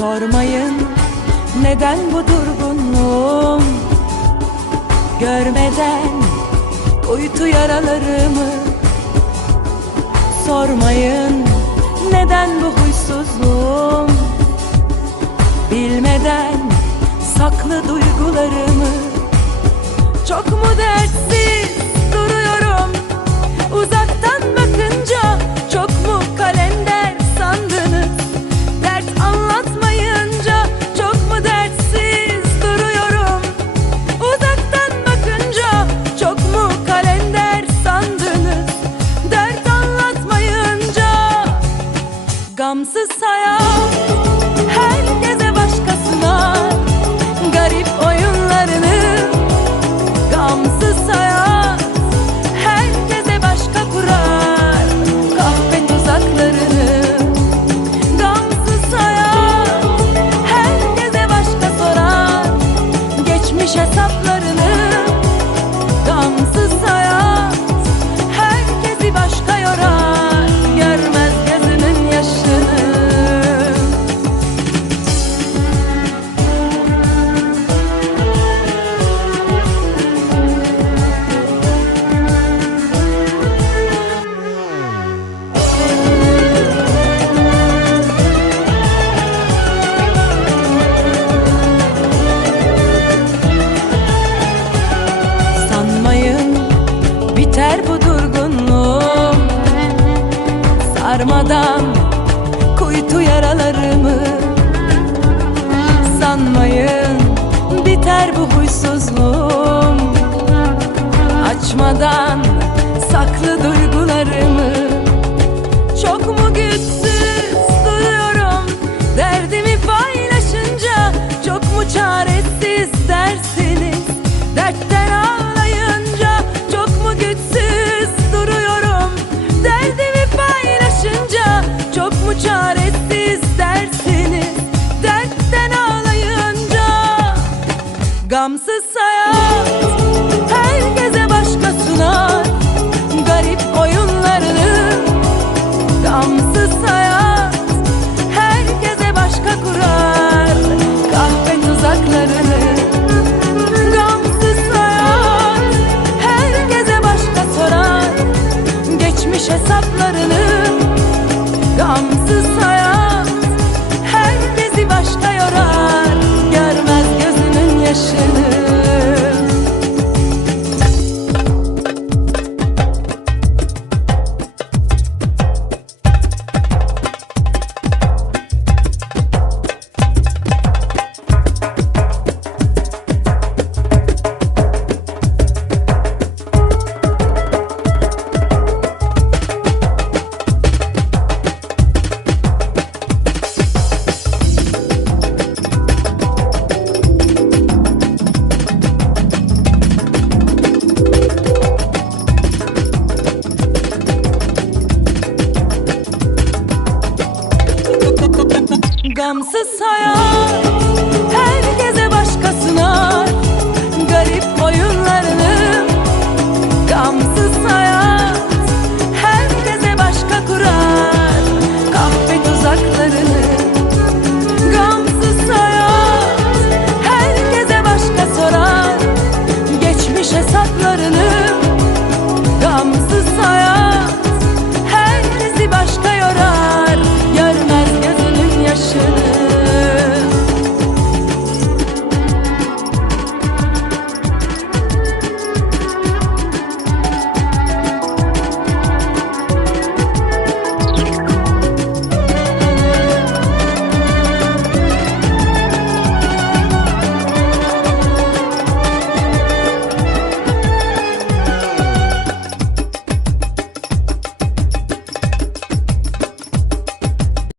Sormayın neden bu durgunluğum, görmeden uyutu yaralarımı. Sormayın neden bu huysuzluğum, bilmeden saklı duygularımı. Çok mu dertsiz duruyorum uzaktan bakınca, çok mu kalender sandınız dert anlatmayınca? Çok mu dertsiz duruyorum uzaktan bakınca, çok mu kalender sandınız dert anlatmayınca? Gamsız hayat herkese başkasına garip oyunlarını, gamsız hayat herkese başka kurar kahve tuzaklarını. Gamsız hayat herkese başka sorar geçmiş hesaplarını. Gamsız hayat herkesi başka yorar, görmez gözünün yaşını. Sanmayın biter bu durgunluğum, sarmadan kuytu yaralarımı. Sanmayın biter bu huysuzluğum, açmadan saklı duygularımı. Çok mu güçsüz duruyorum derdimi paylaşınca, çok mu çaresiz dersiniz dertten ağlayınca? Çok mu güçsüz duruyorum derdimi paylaşınca, çok mu çaresiz dersiniz dertten ağlayınca? Gamsız hayat herkese başka sunar garip oyunlarını. Gamsız hayat herkese başka kurar kahve tuzaklarını. Gamsız hayat herkese başka sorar geçmiş hesaplarını. Gamsız hayat herkesi başka yorar, görmez gözünün yaşını. Gamsız hayat herkese başka sunar garip oyunlarını. Gamsız hayat